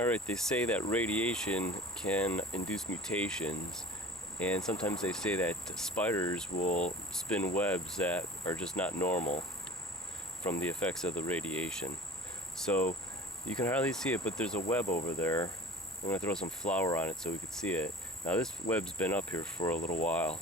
Alright, they say that radiation can induce mutations, and sometimes they say that spiders will spin webs that are just not normal from the effects of the radiation. So you can hardly see it, but there's a web over there. I'm going to throw some flour on it so we can see it. Now this web's been up here for a little while,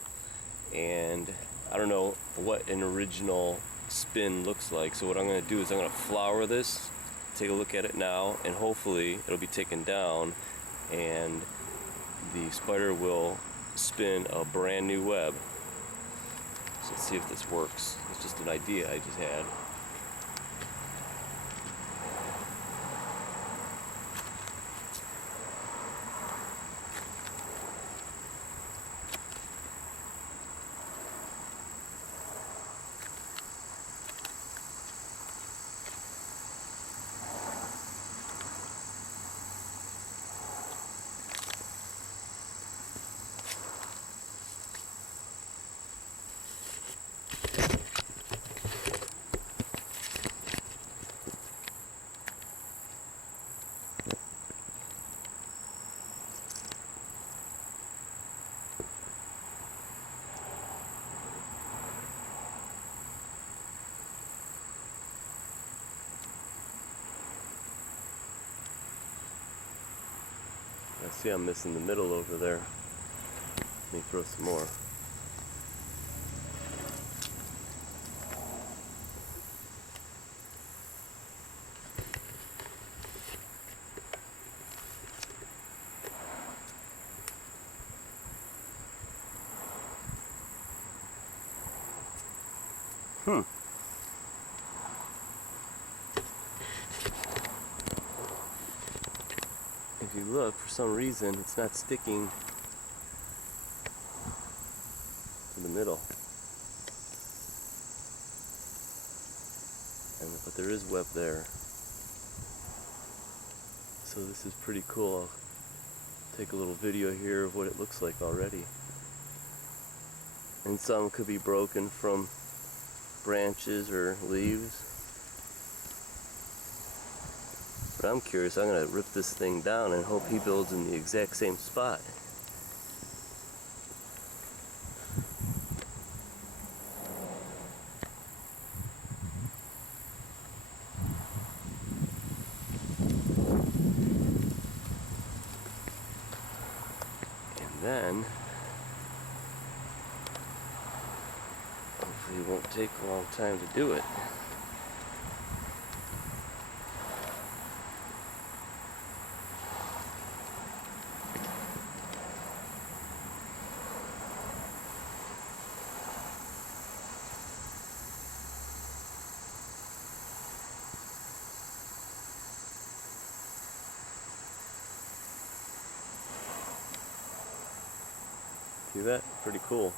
and I don't know what an original spin looks like. So what I'm going to do is I'm going to flour this, take a look at it now, and hopefully it'll be taken down and the spider will spin a brand new web. So let's see if this works. It's just an idea I just had. I see I'm missing the middle over there. Let me throw some more. If you look, for some reason, it's not sticking to the middle. But there is web there. So this is pretty cool. I'll take a little video here of what it looks like already. And some could be broken from branches or leaves. But I'm curious, I'm going to rip this thing down and hope he builds in the exact same spot. And then, hopefully it won't take a long time to do it. See that? Pretty cool.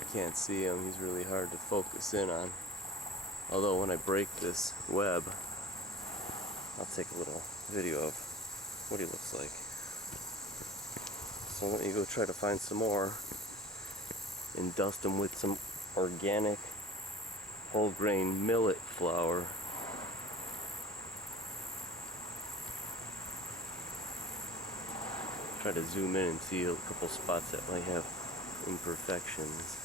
I can't see him, he's really hard to focus in on. Although when I break this web, I'll take a little video of what he looks like. So let me go try to find some more and dust them with some organic whole grain millet flour. Try to zoom in and see a couple spots that might have imperfections.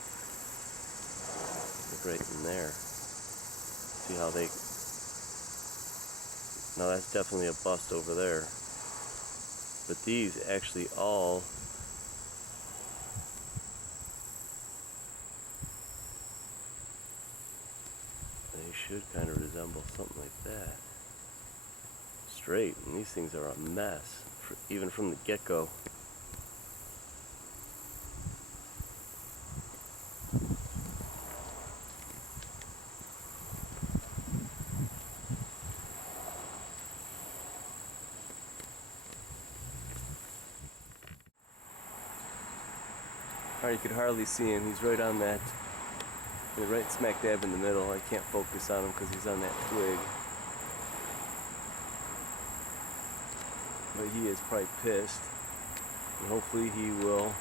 Look right in there. See how they... Now that's definitely a bust over there. But these actually all... They should kind of resemble something like that. Straight, and these things are a mess. Even from the get-go. Alright, you could hardly see him. He's right on that, right smack dab in the middle. I can't focus on him because he's on that twig. But he is probably pissed, and hopefully he will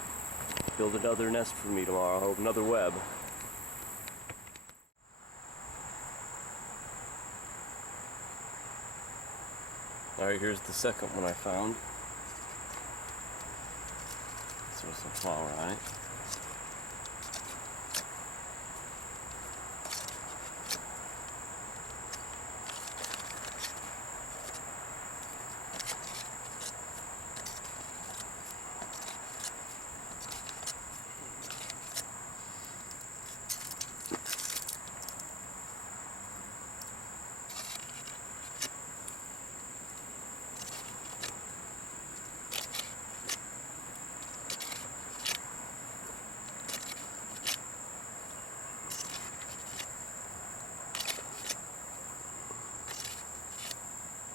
build another nest for me tomorrow, or another web. Alright, here's the second one I found. So some flour on it.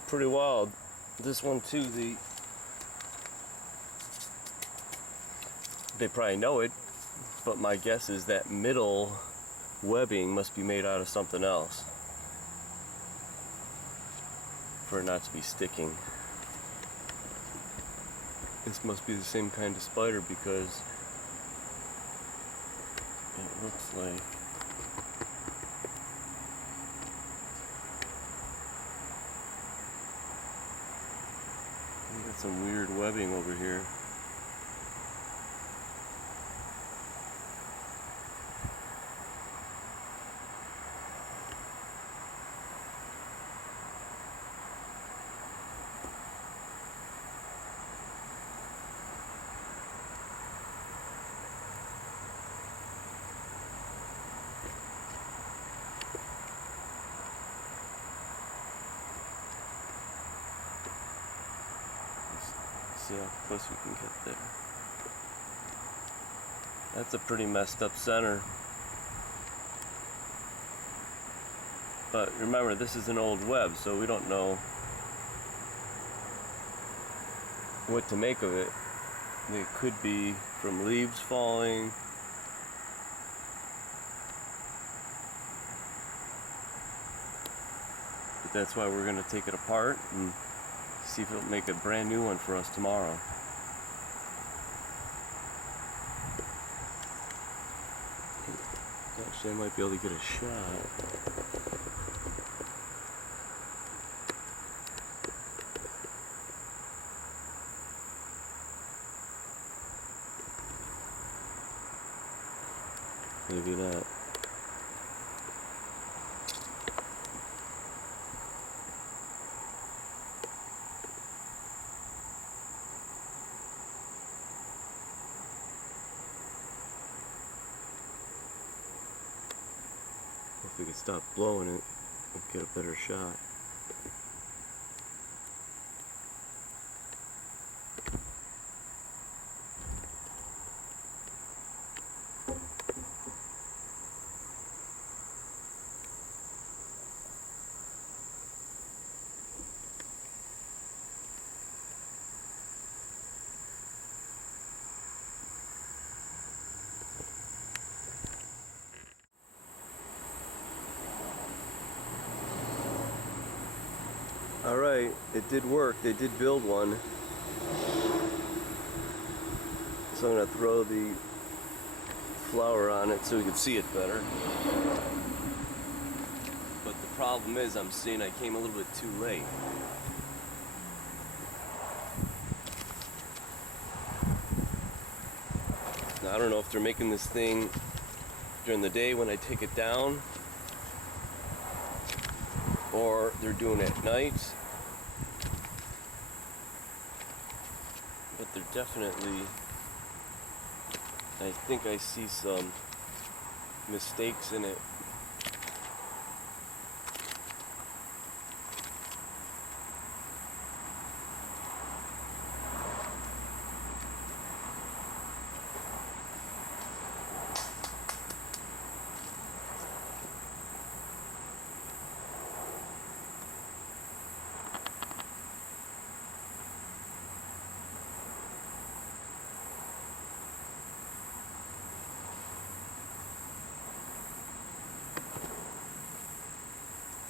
Pretty wild. This one too, they probably know it, but my guess is that middle webbing must be made out of something else for it not to be sticking. This must be the same kind of spider because it looks like got some weird webbing over here. See how close we can get there. That's a pretty messed up center. But remember, this is an old web, so we don't know what to make of it. It could be from leaves falling. But that's why we're going to take it apart and see if it'll make a brand new one for us tomorrow. Actually, I might be able to get a shot. Maybe not. If we could stop blowing it, we'd get a better shot. Alright, it did work. They did build one. So I'm going to throw the flour on it so we can see it better. But the problem is, I'm seeing I came a little bit too late. Now, I don't know if they're making this thing during the day when I take it down, or they're doing it at night. But they're definitely, I think I see some mistakes in it.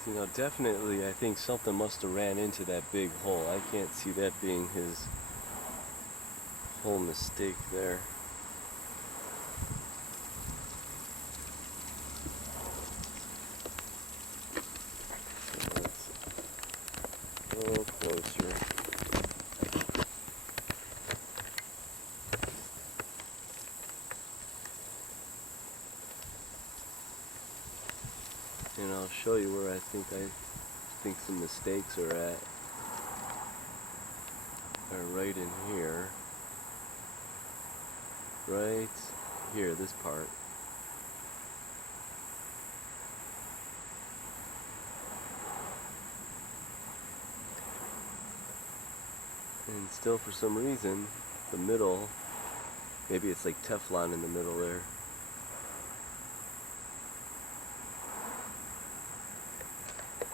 You know, definitely I think something must have ran into that big hole. I can't see that being his whole mistake there. little closer. And I'll show you where I think some mistakes are at. Are right in here. Right here, this part. And still, for some reason, the middle, maybe it's like Teflon in the middle there.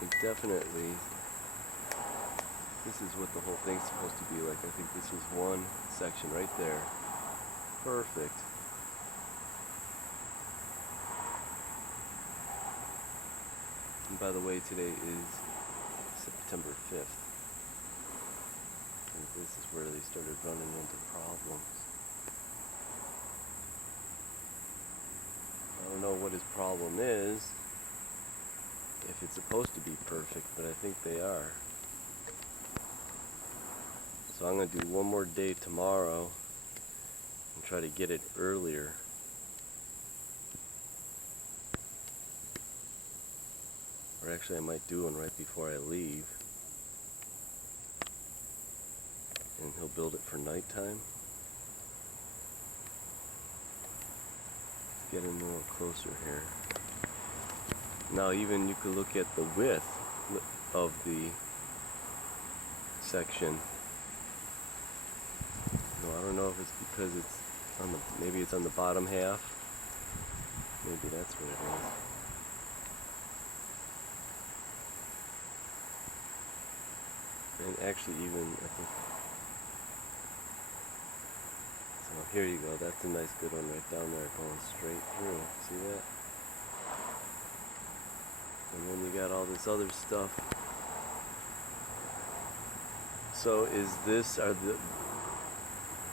And definitely, this is what the whole thing's supposed to be like. I think this was one section right there. Perfect. And by the way, today is September 5th. And this is where they started running into problems. I don't know what his problem is, if it's supposed to be perfect, but I think they are. So I'm going to do one more day tomorrow and try to get it earlier. Or actually I might do one right before I leave. And he'll build it for nighttime. Let's get in a little closer here. Now even you could look at the width of the section. No, I don't know if it's because it's on the, maybe it's on the bottom half. Maybe that's what it is. And actually even, I think, so here you go, that's a nice good one right down there going straight through, see that? And then you got all this other stuff. So is this, are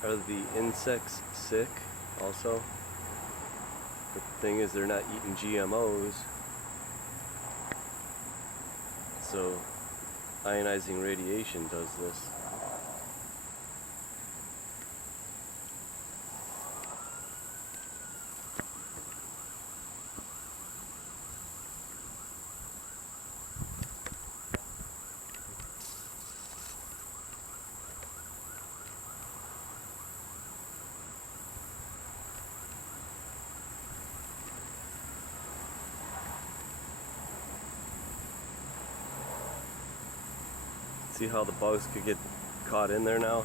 the insects sick also? The thing is they're not eating GMOs. So ionizing radiation does this. See how the bugs could get caught in there now?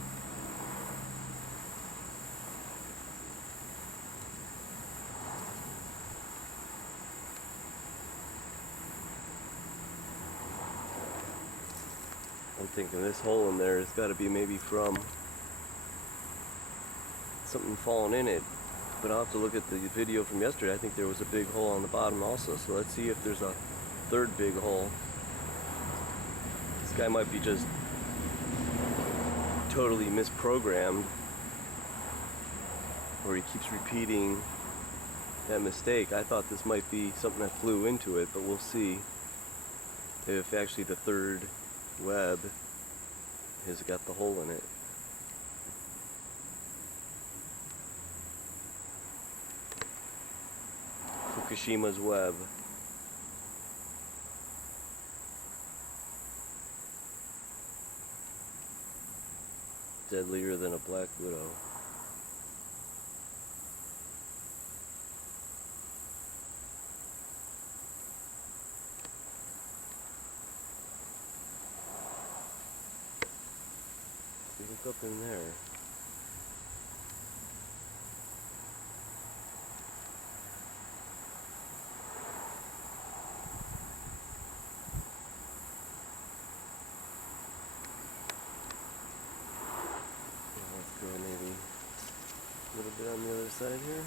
I'm thinking this hole in there has got to be maybe from something falling in it. But I'll have to look at the video from yesterday. I think there was a big hole on the bottom also. So let's see if there's a third big hole. This guy might be just totally misprogrammed, or he keeps repeating that mistake. I thought this might be something that flew into it, but we'll see if actually the third web has got the hole in it. Fukushima's web. Deadlier than a black widow. Look up in there. Let's go maybe a little bit on the other side here.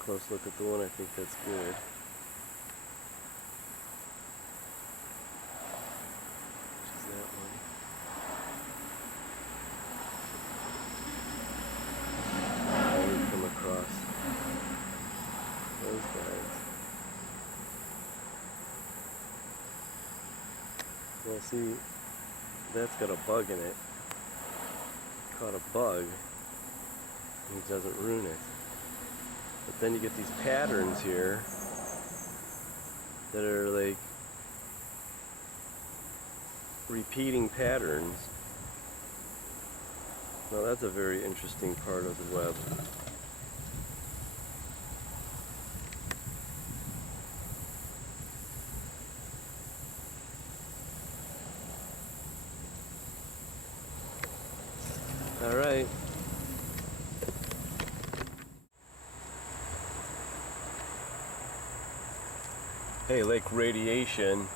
Close look at the one. I think that's good. See, that's got a bug in it. Caught a bug, and it doesn't ruin it. But then you get these patterns here that are like repeating patterns. Now that's a very interesting part of the web. All right. Hey, like radiation,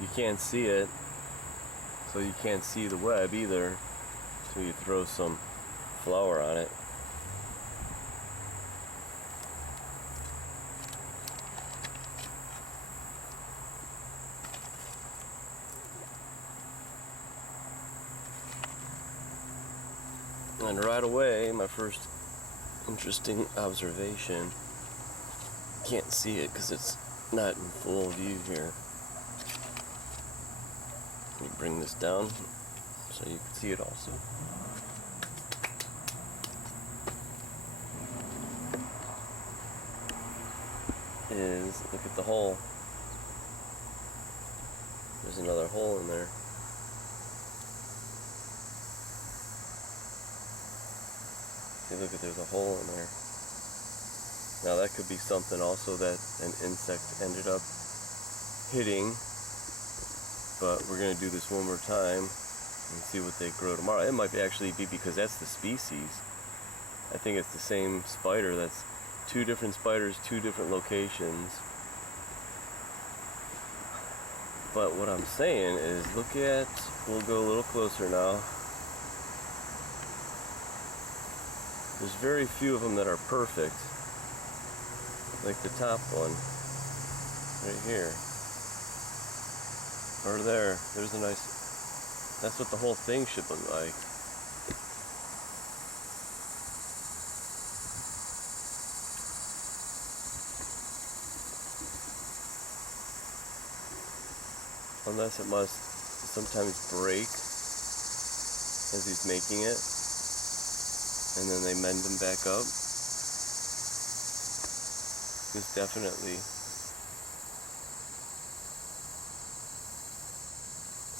you can't see it, so you can't see the web either. So you throw some flour on it. And right away, my first interesting observation, can't see it because it's not in full view here. Let me bring this down so you can see it also. Is, look at the hole. There's another hole in there. See, look at, there's a hole in there. Now that could be something also that an insect ended up hitting, but we're going to do this one more time and see what they grow tomorrow. It might actually be because that's the species. I think it's the same spider. That's two different spiders, two different locations. But what I'm saying is, look at, we'll go a little closer now. There's very few of them that are perfect. Like the top one, right here. Or there, there's a nice, that's what the whole thing should look like. Unless it must sometimes break as he's making it, and then they mend them back up. This definitely,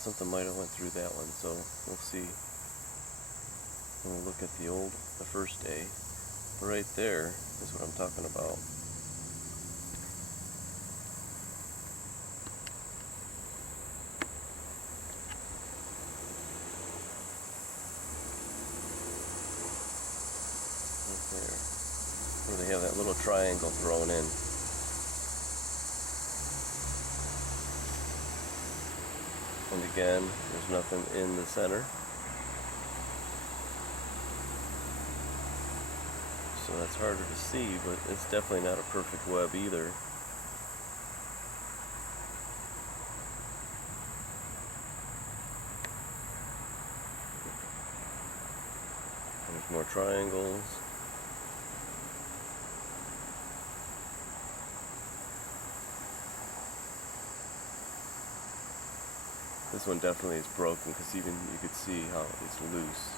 something might have went through that one, so we'll see. And we'll look at the first day. But right there is what I'm talking about. There, where they have that little triangle thrown in. And again, there's nothing in the center. So that's harder to see, but it's definitely not a perfect web either. There's more triangles. This one definitely is broken because even you could see how it's loose.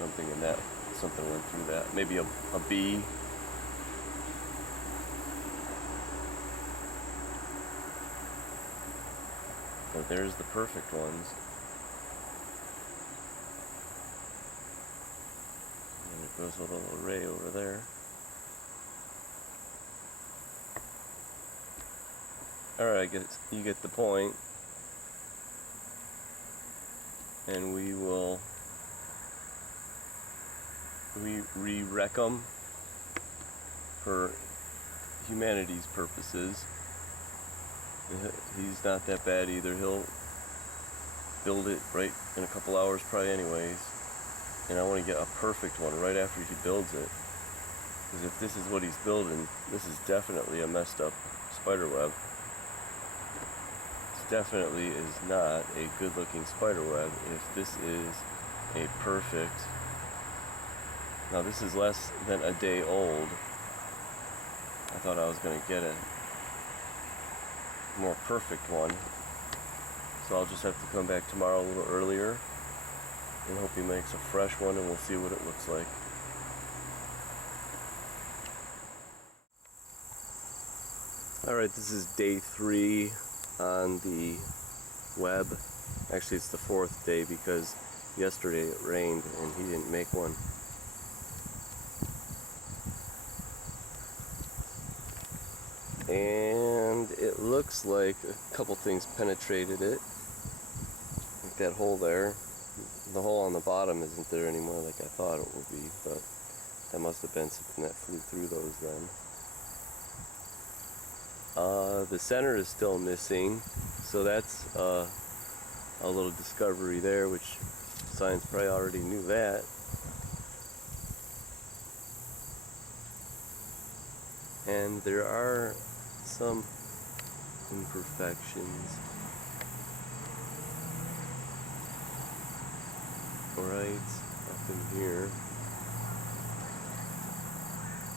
Something in that, something went through that. Maybe a bee. But there's the perfect ones. And it goes a little array over there. Alright, I guess you get the point. And we will re-wreck them for humanity's purposes. He's not that bad either. He'll build it right in a couple hours probably anyways. And I want to get a perfect one right after he builds it. Because if this is what he's building, this is definitely a messed up spider web. Definitely is not a good looking spider web if this is a perfect. Now this is less than a day old. I thought I was going to get a more perfect one. So I'll just have to come back tomorrow a little earlier and hope he makes a fresh one, and we'll see what it looks like. Alright, this is day 3 on the web. Actually, it's the 4th day because yesterday it rained and he didn't make one. And it looks like a couple things penetrated it. Like that hole there. The hole on the bottom isn't there anymore like I thought it would be, but that must have been something that flew through those then. The center is still missing, so that's a little discovery there, which science probably already knew that. And there are some imperfections right up in here.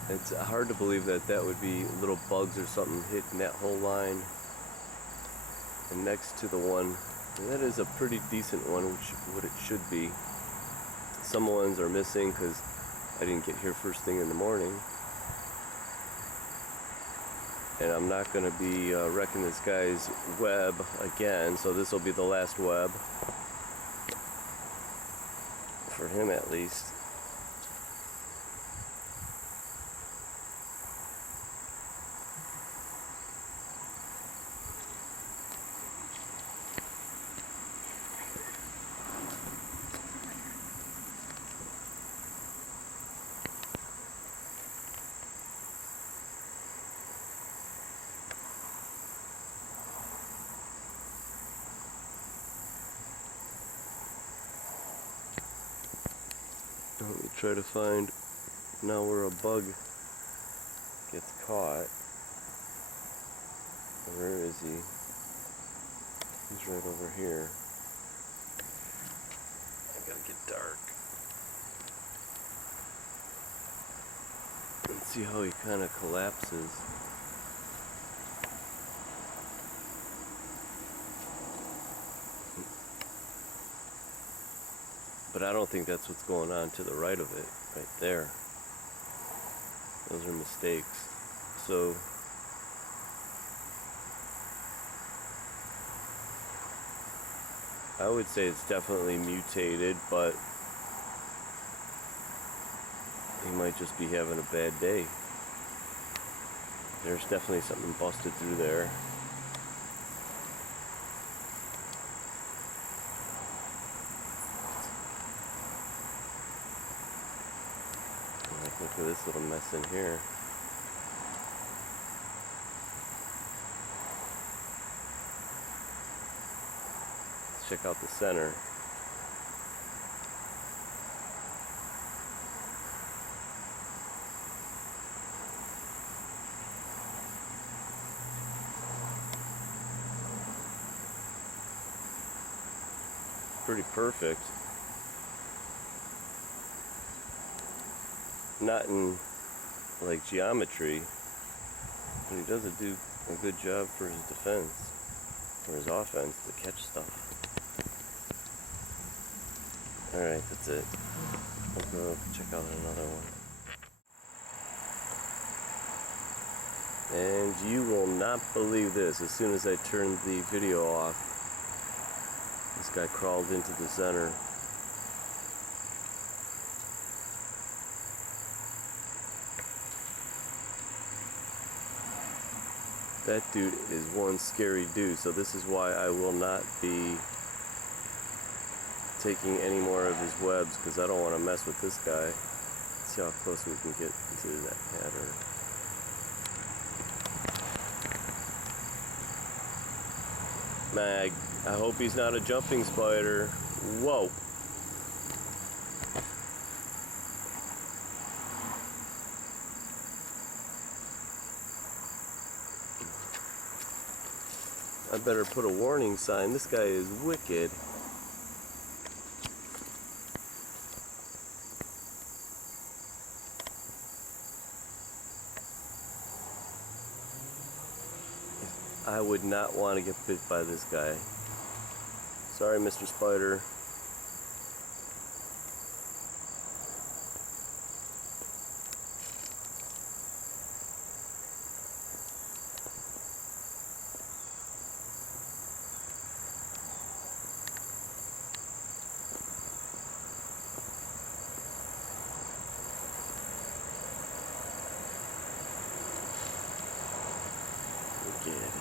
It's hard to believe that that would be little bugs or something hitting that whole line. And next to the one, and that is a pretty decent one, which what it should be. Some ones are missing because I didn't get here first thing in the morning. And I'm not going to be wrecking this guy's web again, so this will be the last web. For him at least. Let me try to find now where a bug gets caught. Where is he? He's right over here. I gotta get dark. And see how he kind of collapses. But I don't think that's what's going on to the right of it, right there. Those are mistakes. So I would say it's definitely mutated, but he might just be having a bad day. There's definitely something busted through there. Look at this little mess in here. Let's check out the center. Pretty perfect. Not in like geometry, but he does do a good job for his defense, for his offense, to catch stuff. Alright, that's it. We'll go check out another one. And you will not believe this, as soon as I turned the video off, this guy crawled into the center. That dude is one scary dude, so this is why I will not be taking any more of his webs, because I don't want to mess with this guy. Let's see how close we can get to that pattern. I hope he's not a jumping spider. Whoa. I better put a warning sign. This guy is wicked. I would not want to get bit by this guy. Sorry, Mr. Spider. Look at it.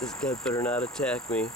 This guy better not attack me.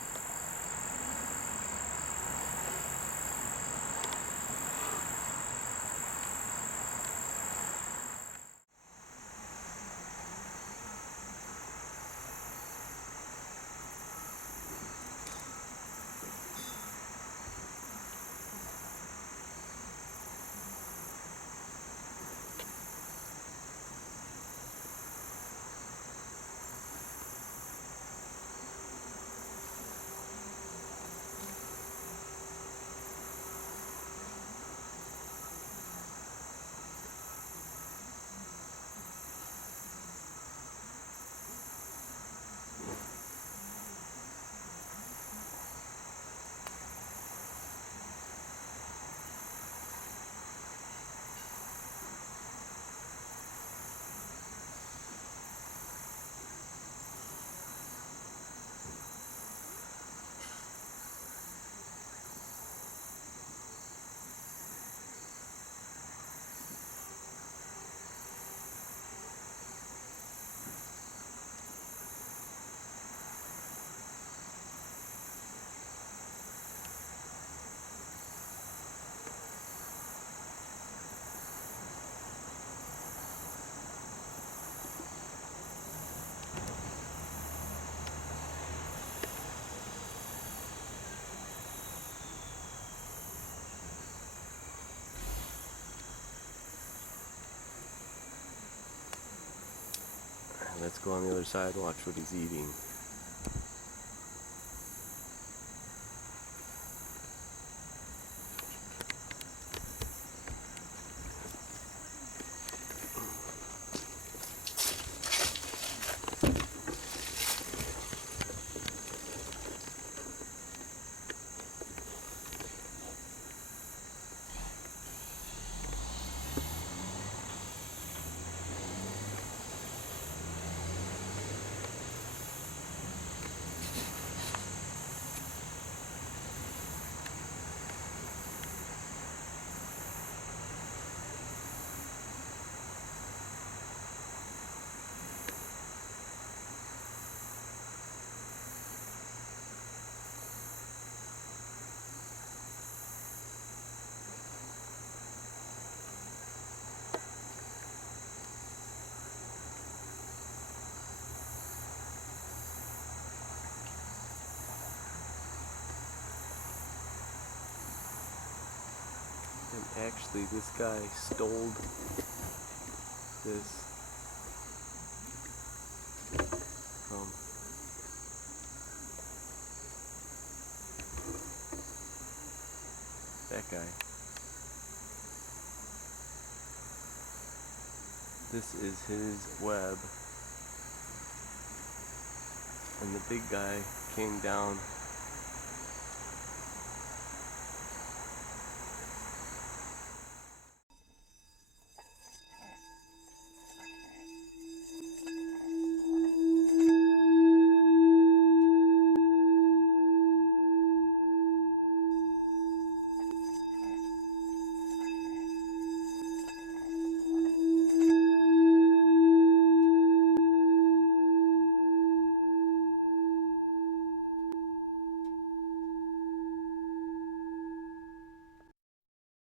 Let's go on the other side and watch what he's eating. And actually, this guy stole this from that guy. This is his web, and the big guy came down